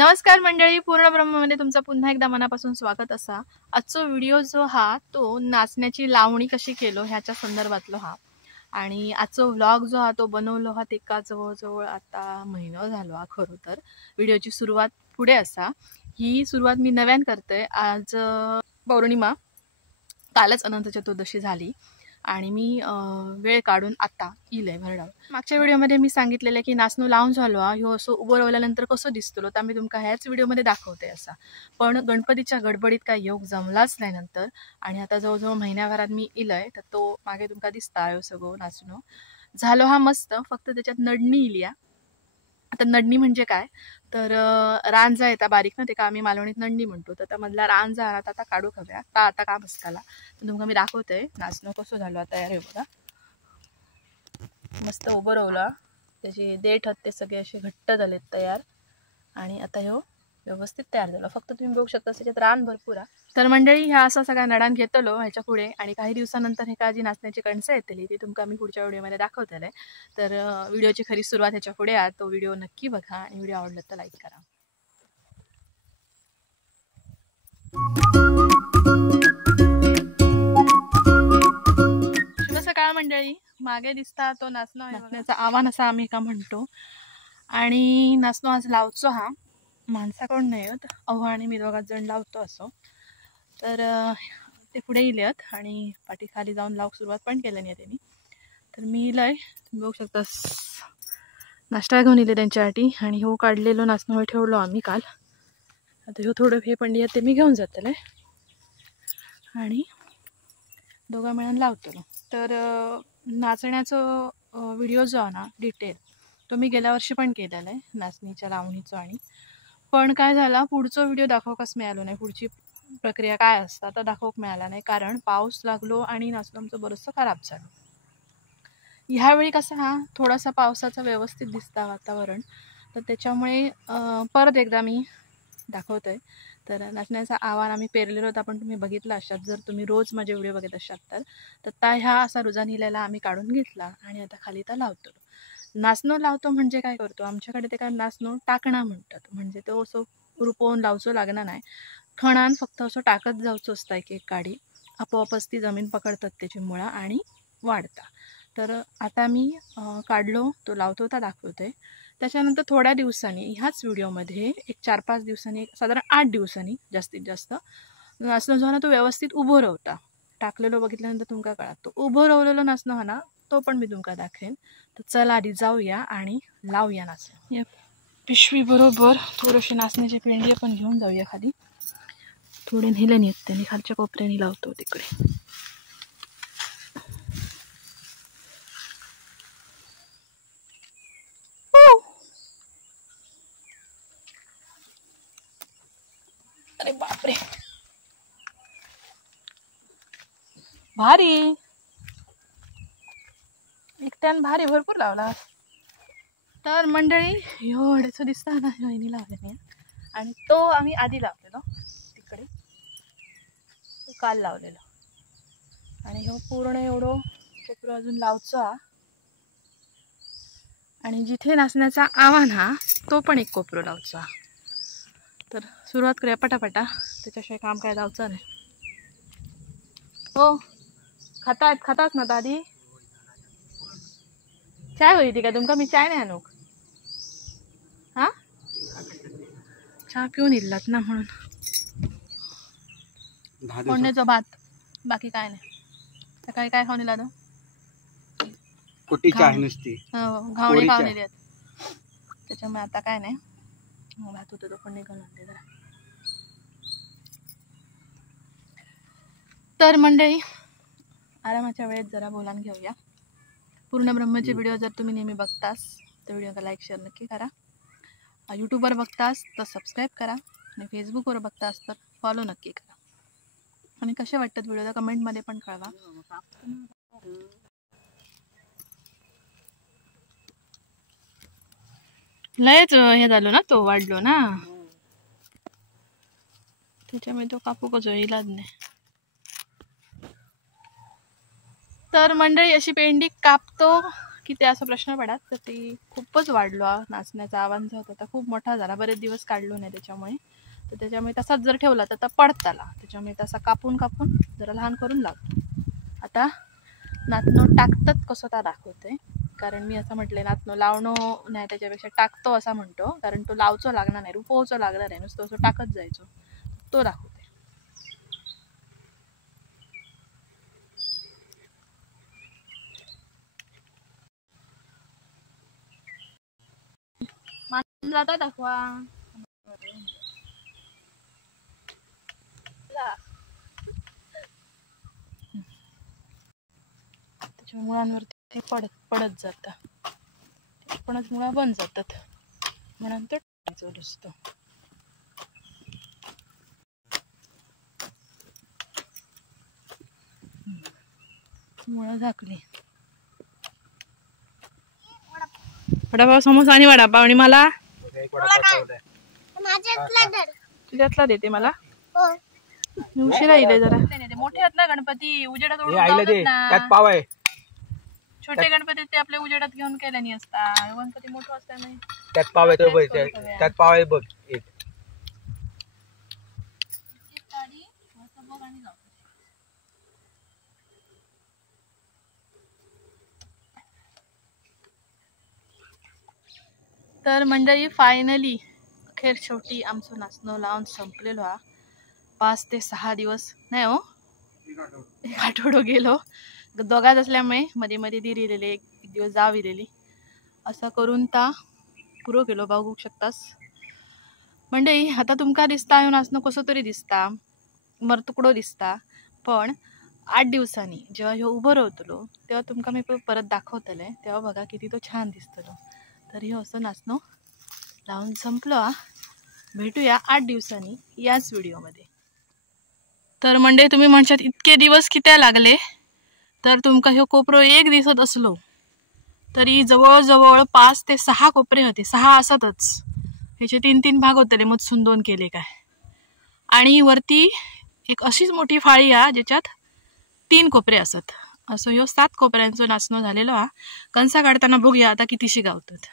नमस्कार मंडळी, पूर्ण ब्रह्ममध्ये तुमचं पुन्हा एकदा मनापासून स्वागत असा. आजचा व्हिडिओ जो हा तो नाचण्याची लावणी कशी केलो ह्याच्या संदर्भातलो हा. आणि आजचा व्लॉग जो हा तो बनवलो हा तेका जवळजवळ आता महिना झालो हा. खरं तर व्हिडिओची सुरुवात पुढे असा. ही सुरुवात मी नव्यान करते. आज पौर्णिमा, कालच अनंत चतुर्दशी झाली आणि मी वेळ काढून आता इलय भरडाव. मागच्या व्हिडिओमध्ये मी सांगितलेलं की नाचणं लावून झालो ह्यो असं उभं राहिल्यानंतर कसं दिसतो तर मी तुमका ह्याच व्हिडिओमध्ये दाखवते असा. पण गणपतीच्या गडबडीत काय योग जमलाच नाही नंतर. आणि आता जवळजवळ महिन्याभरात मी इलय तर तो मागे तुमका दिसता ह्यो सगळं नाचणं झालो हा मस्त. फक्त त्याच्यात नडणी इलिया. आता नडणी म्हणजे काय तर रांजा येता बारीक ना, ते का आम्ही मालवणीत नडणी म्हणतो. तर त्यामधला रांजा आता काढू खव्या आता का बसकाला तुमका मी दाखवते नाचणं कसं झालं तयार आहे बघा. मस्त उभं रावला, त्याची देठ ते सगळे असे घट्ट झालेत तयार. आणि आता ह्यो व्यवस्थित तयार झाला. फक्त तुम्ही बघू शकता त्याच्यात रान भरपूर आहे. तर मंडळी ह्या असा सगळ्या नडान घेतलो ह्याच्या पुढे. आणि काही दिवसानंतर हे का जी नाचण्याची कणसं येतली ती तुमका मी पुढच्या व्हिडिओमध्ये दाखवतले. तर व्हिडिओची खरी सुरुवात ह्याच्या पुढे आहे. तो व्हिडिओ नक्की बघा आणि व्हिडिओ आवडला तर लाईक करा. शुभ सकाळ मंडळी. मागे दिसता तो नाचण्याचा आव्हान असा आम्ही का म्हणतो. आणि नाचणं आज लावचो हा माणसाकडून नाही होत, आणि मी दोघात जण लावतो असो. तर ते पुढे इलेत आणि पाठी खाली जाऊन लावूक सुरुवात पण केली नाही त्यांनी. तर मी इलय, तुम्ही बघू शकता नाश्ता घेऊन इले त्यांच्यासाठी. आणि हो काढलेलो नाचणं ठेवलो आम्ही काल. आता ह्यो थोडं हे पंडी ते मी घेऊन जातले आणि दोघा मिळून लावतो. तर नाचण्याचं व्हिडिओ जो आहे ना डिटेल तो मी गेल्या वर्षी पण केलेला आहे नाचणीच्या लावणीचं. आणि पण काय झाला पुढचा व्हिडिओ दाखवकाच मिळालो नाही. पुढची प्रक्रिया काय असतं आता दाखवक मिळाला नाही, कारण पाऊस लागलो आणि नाचणं आमचं बरंचसं खराब झालं. ह्यावेळी कसं हा थोडासा पावसाचा व्यवस्थित दिसता वातावरण, तर त्याच्यामुळे परत एकदा मी दाखवतोय. तर नाचण्याचा आव्हान आम्ही पेरलेलो होता, पण तुम्ही बघितला असाल जर तुम्ही रोज माझे व्हिडिओ बघत असाल तर ह्या असा रुजान हिल्याला आम्ही काढून घेतला आणि आता खाली तर लावतो. नाचणं लावतो म्हणजे काय करतो आमच्याकडे ते काय नाचणं टाकणं म्हणतात. म्हणजे तो असं रुपवून लावचो लागणार नाही, खणान फक्त असं टाकत जाऊचं असतं एक एक काडी. आपोआपच ती जमीन पकडतात त्याची मुळा आणि वाढता. तर आता मी काढलो तो लावतो तर दाखवतोय. त्याच्यानंतर थोड्या दिवसांनी ह्याच व्हिडिओमध्ये एक 4-5 दिवसांनी, साधारण 8 दिवसांनी जास्तीत जास्त नाचणं जो ना तो व्यवस्थित उभं राहता. टाकलेलो बघितल्यानंतर तुमका कळत तो उभं राहिलेलो नाचणं हा ना तो पण मी तुमका दाखवेन. तर चला आधी जाऊया आणि लावूया नाचणं. या पिशवी बरोबर थोडीशी नाचण्याची पेंडी पण घेऊन जाऊया खाली. थोडे नेले नेत त्यांनी खालच्या कोपऱ्याने लावतो तिकडे. अरे बापरे, भारी एकट्यान भारी भरपूर लावला. तर मंडळी एवढंच दिसतं ना वहिनी लावले. आणि तो आम्ही आधी लावलेलो तिकडे, काल लावलेलो. आणि हो पूर्ण एवढं कोपरं अजून लावचा. आणि जिथे नाचण्याचा आव्हान हा तो पण एक कोपरं लावचा. तर सुरुवात करूया पटापटा, त्याच्याशिवाय काम काय लावचं नाही. हो खाताच ना दादी. चाय होती का तुमका? मी चाय नाही आणूक. हा चहा पिऊन इल्लात ना म्हणून. फोडणीचा भात, बाकी काय नाही. सकाळी काय खाऊन इला कुटी चहा नुसती घावणी खाऊन इली. त्याच्यामुळे आता काय नाही, भात होतं तो फोडणी खाऊन आणले जरा. तर मंडळी आरामाच्या वेळेत जरा बोलान घेऊया. पूर्ण ब्रह्मचे व्हिडिओ जर तुम्ही नेहमी बघतास तर व्हिडिओला लाईक शेअर नक्की करा. यूट्यूबवर बघतास तर सबस्क्राईब करा. आणि फेसबुकवर बघतास तर फॉलो नक्की करा. आणि कसे वाटतात व्हिडिओला कमेंटमध्ये पण कळवा. लयच हे झालो ना, तो वाढलो ना त्याच्यामुळे तो कापू कसं इलाज नाही. तर मंडळी अशी पेंडी कापतो किती असं प्रश्न पडत तर ती खूपच वाढलो हा नाचण्याचा आवाज जो होता खूप मोठा झाला, बरेच दिवस काढलो नाही त्याच्यामुळे. तर त्याच्यामुळे तसाच जर ठेवला तर पडताला, त्याच्यामुळे तसा कापून कापून जरा लहान करून लागतो. आता नाचणं टाकतात कसं त्या दाखवते, कारण मी असं म्हटले नाचणं लावणं नाही त्याच्यापेक्षा टाकतो असा म्हणतो, कारण तो लावचो लागणार नाही, रुपवचो लागणार आहे, नुसतं असं टाकत जायचो तो दाखवते. जाता दाखवा त्याच्या मुळांवरती पडत जातात, पणच मुळा बंद जातात म्हणून तो टाकायचो नुसतं. मुळा झाकली. वडापाव, समोसा आणि वडापाव. आणि मला तुझ्यातला देते मला. उशिरा येईल जरा. मोठे आहेत ना गणपती, उजेडात पाव आहे. छोटे गणपती ते आपल्या उजेडात घेऊन केल्याने असतात, गणपती मोठं असता नाही त्यात पाव आहे. त्यात पाव आहे बघ एक. तर मंडळी फायनली अखेर शेवटी आमचं नाचणं लावून संपलेलो हा. 5 ते 6 दिवस नाही हो, एक आठवडा गेलो. दोघात असल्यामुळे मध्ये मध्ये दी रिलेली, एक दिवस जाव इलेली, असं करून ता पुरो केलो. बघू शकतास मंडळी. आता तुमका दिसता ह्यो नाचणं कसं तरी दिसता, मरतुकडो दिसता, पण 8 दिवसांनी जेव्हा ह्यो उभं राहतलो तेव्हा तुमका मी परत दाखवतले, तेव्हा बघा किती तो छान दिसतलो. तर हे असं नाचणं लावून संपलं हा. भेटूया 8 दिवसांनी याच व्हिडिओमध्ये. तर मंडळी तुम्ही म्हणशात इतके दिवस किती लागले, तर तुमका ह्यो कोपरो एक दिसत असलो तरी जवळजवळ 5 ते 6 कोपरे होते. 6 असतच, ह्याचे 3-3 भाग होतले मधसून 2 केले काय. आणि वरती एक अशीच मोठी फाळी हा ज्याच्यात 3 कोपरे असत. असं ह्यो 7 कोपऱ्यांचं नाचणं झालेलो हा. कणसा काढताना बघूया आता कितीशी गावतात.